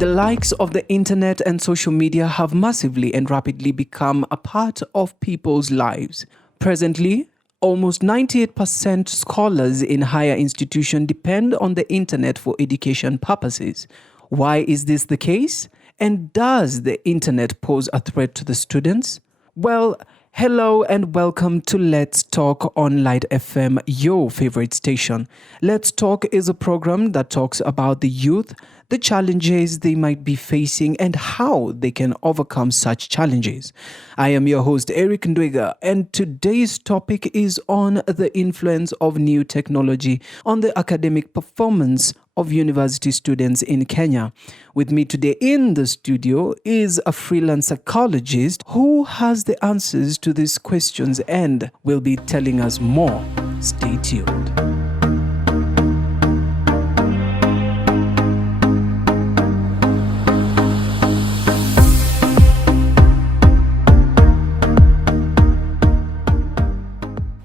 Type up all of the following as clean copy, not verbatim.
The likes of the internet and social media have massively and rapidly become a part of people's lives. Presently, almost 98% scholars in higher institutions depend on the internet for education purposes. Why is this the case? And does the internet pose a threat to the students? Well, hello and welcome to Let's Talk on Light FM, your favorite station. Let's Talk is a program that talks about the youth, the challenges they might be facing, and how they can overcome such challenges. I am your host, Eric Ndwega, and today's topic is on the influence of new technology on the academic performance of university students in Kenya. With me today in the studio is a freelance psychologist who has the answers to these questions and will be telling us more. Stay tuned.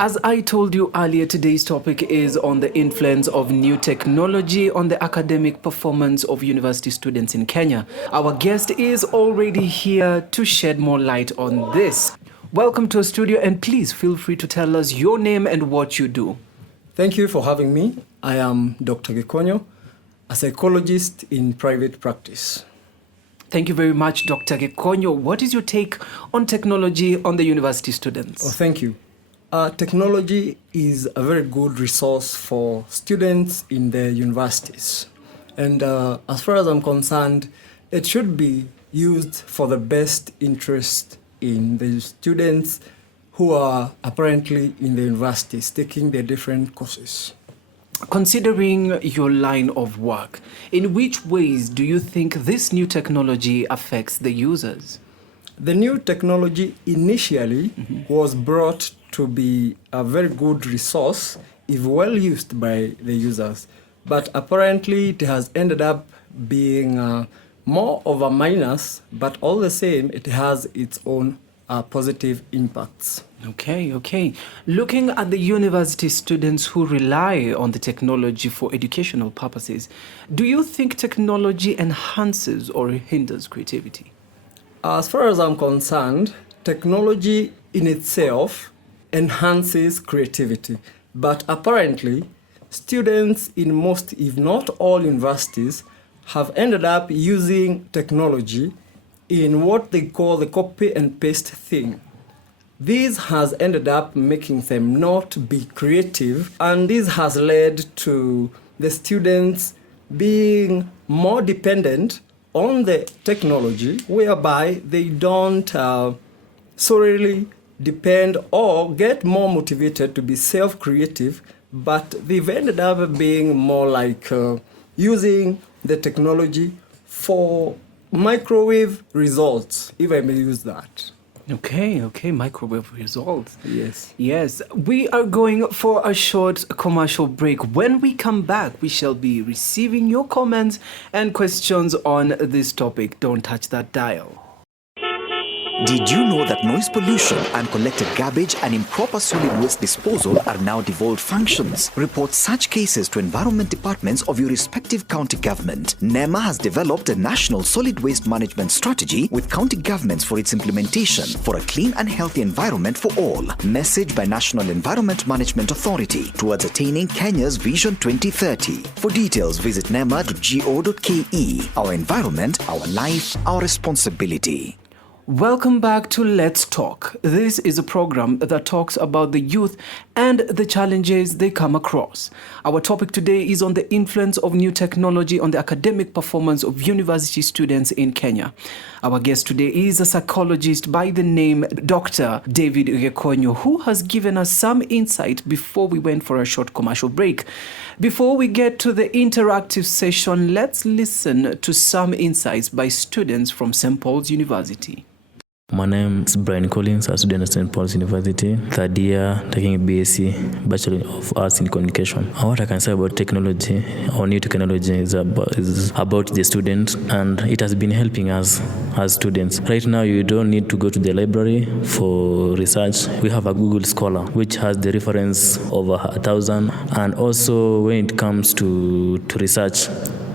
As I told you earlier, today's topic is on the influence of new technology on the academic performance of university students in Kenya. Our guest is already here to shed more light on this. Welcome to our studio, and please feel free to tell us your name and what you do. Thank you for having me. I am Dr. Gekonyo, a psychologist in private practice. Thank you very much, Dr. Gekonyo. What is your take on technology on the university students? Oh, thank you. Technology is a very good resource for students in the universities. And as far as I'm concerned, it should be used for the best interest in the students who are apparently in the universities taking their different courses. Considering your line of work, in which ways do you think this new technology affects the users? The new technology initially was brought to be a very good resource if well used by the users. But apparently it has ended up being more of a minus, but all the same it has its own positive impacts. Okay. Looking at the university students who rely on the technology for educational purposes, do you think technology enhances or hinders creativity? As far as I'm concerned, technology in itself enhances creativity. But apparently, students in most, if not all universities, have ended up using technology in what they call the copy and paste thing. This has ended up making them not be creative, and this has led to the students being more dependent on the technology, whereby they don't solely depend or get more motivated to be self-creative, but they've ended up being more like using the technology for microwave results, if I may use that. Okay, microwave results. Yes. We are going for a short commercial break. When we come back, we shall be receiving your comments and questions on this topic. Don't touch that dial. Did you know that noise pollution, uncollected garbage, and improper solid waste disposal are now devolved functions? Report such cases to environment departments of your respective county government. NEMA has developed a national solid waste management strategy with county governments for its implementation for a clean and healthy environment for all. Message by National Environment Management Authority towards attaining Kenya's Vision 2030. For details, visit nema.go.ke. Our environment, our life, our responsibility. Welcome back to Let's Talk. This is a program that talks about the youth and the challenges they come across. Our topic today is on the influence of new technology on the academic performance of university students in Kenya. Our guest today is a psychologist by the name Dr. David Gekonyo, who has given us some insight before we went for a short commercial break. Before we get to the interactive session, let's listen to some insights by students from St. Paul's University. My name is Brian Collins, a student at St. Paul's University, third year, taking a BSc, Bachelor of Arts in Communication. What I can say about technology, or new technology, is about the student, and it has been helping us as students. Right now, you don't need to go to the library for research. We have a Google Scholar, which has the reference over 1,000, and also when it comes to research,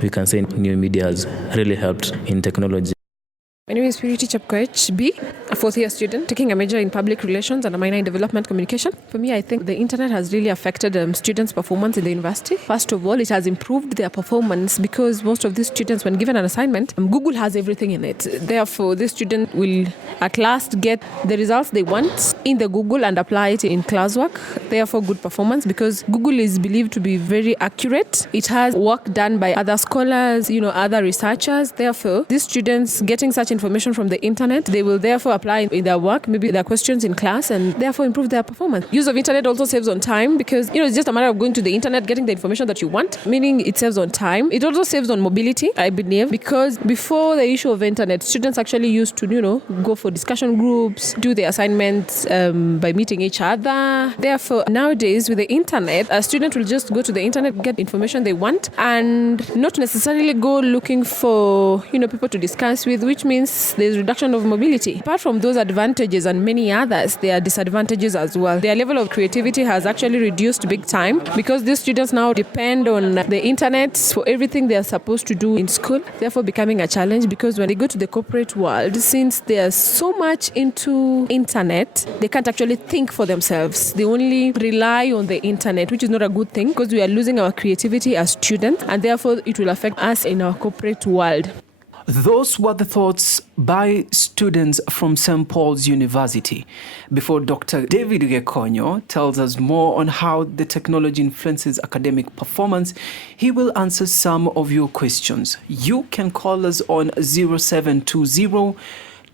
we can say new media has really helped in technology. My name is Purity Chepkoech B, a fourth-year student taking a major in public relations and a minor in development communication. For me, I think the internet has really affected students' performance in the university. First of all, it has improved their performance because most of these students, when given an assignment, Google has everything in it. Therefore, this student will at last get the results they want in the Google and apply it in classwork. Therefore, good performance because Google is believed to be very accurate. It has work done by other scholars, other researchers. Therefore, these students getting such information from the internet, they will therefore apply in their work, maybe their questions in class, and therefore improve their performance. Use of internet also saves on time because it's just a matter of going to the internet, getting the information that you want, meaning it saves on time. It also saves on mobility, I believe, because before the issue of internet, students actually used to go for discussion groups, do the assignments by meeting each other. Therefore, nowadays with the internet, a student will just go to the internet, get information they want, and not necessarily go looking for people to discuss with, which means there's reduction of mobility. Apart from those advantages and many others, there are disadvantages as well. Their level of creativity has actually reduced big time because these students now depend on the internet for everything they are supposed to do in school, therefore becoming a challenge because when they go to the corporate world, since they are so much into internet, they can't actually think for themselves. They only rely on the internet, which is not a good thing because we are losing our creativity as students and therefore it will affect us in our corporate world. Those were the thoughts by students from St. Paul's University. Before Dr. David Gekonyo tells us more on how the technology influences academic performance, he will answer some of your questions. You can call us on 0720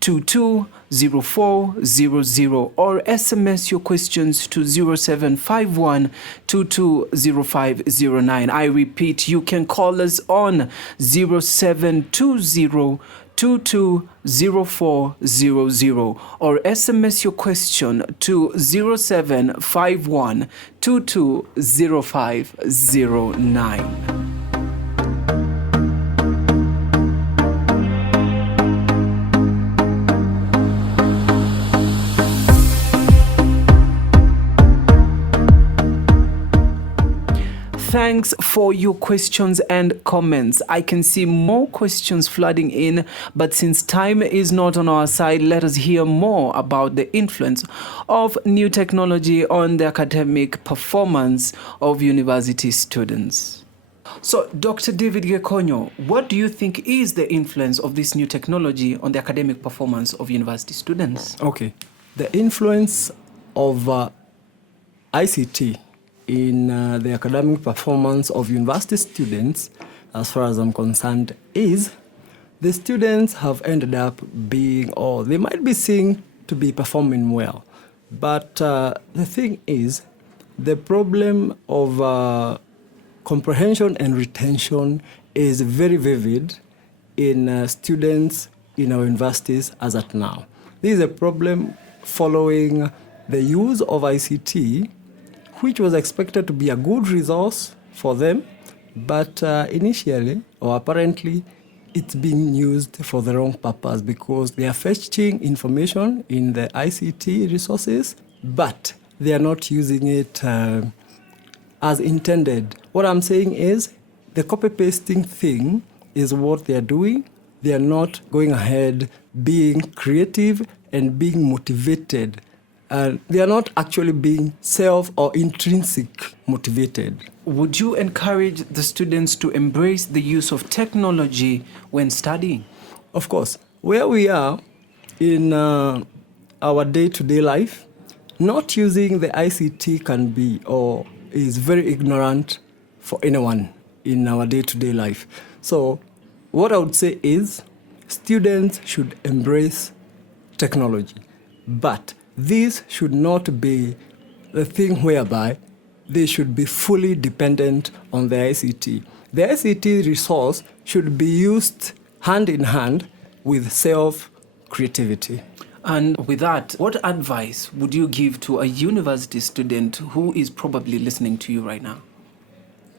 220400 or SMS your questions to 0751 220509. I repeat, you can call us on 0720 220400 or SMS your question to 0751 220509. Thanks for your questions and comments. I can see more questions flooding in, but since time is not on our side, let us hear more about the influence of new technology on the academic performance of university students. So, Dr. David Gekonyo, what do you think is the influence of this new technology on the academic performance of university students? Okay. The influence of ICT in the academic performance of university students, as far as I'm concerned, is the students have ended up being, or they might be seen to be performing well. But the thing is, the problem of comprehension and retention is very vivid in students in our universities as at now. This is a problem following the use of ICT, which was expected to be a good resource for them, but initially, or apparently, it's being used for the wrong purpose because they are fetching information in the ICT resources, but they are not using it as intended. What I'm saying is the copy-pasting thing is what they are doing. They are not going ahead being creative and being motivated. They are not actually being self or intrinsic motivated. Would you encourage the students to embrace the use of technology when studying? Of course. Where we are in our day-to-day life, not using the ICT can be or is very ignorant for anyone in our day-to-day life. So what I would say is students should embrace technology, but this should not be the thing whereby they should be fully dependent on the ICT. The ICT resource should be used hand in hand with self-creativity. And with that, what advice would you give to a university student who is probably listening to you right now?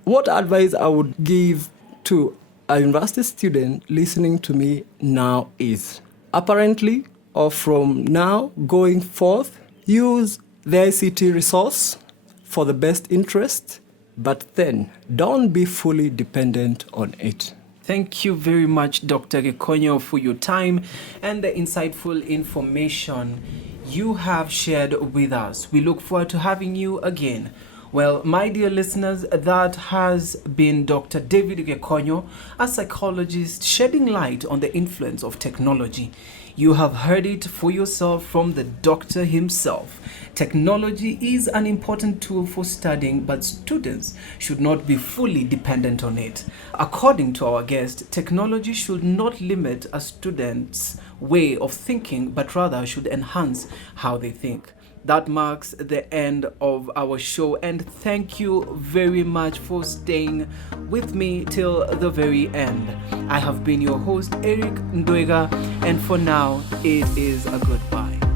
What advice I would give to a university student listening to me now is, apparently, or from now going forth, use the ICT resource for the best interest, but then don't be fully dependent on it. Thank you very much, Dr. Gekonyo, for your time and the insightful information you have shared with us. We look forward to having you again. Well, my dear listeners, that has been Dr. David Gekonyo, a psychologist shedding light on the influence of technology. You have heard it for yourself from the doctor himself. Technology is an important tool for studying, but students should not be fully dependent on it. According to our guest, technology should not limit a student's way of thinking, but rather should enhance how they think. That marks the end of our show, and thank you very much for staying with me till the very end. I have been your host, Eric Ndwega, and for now, it is a goodbye.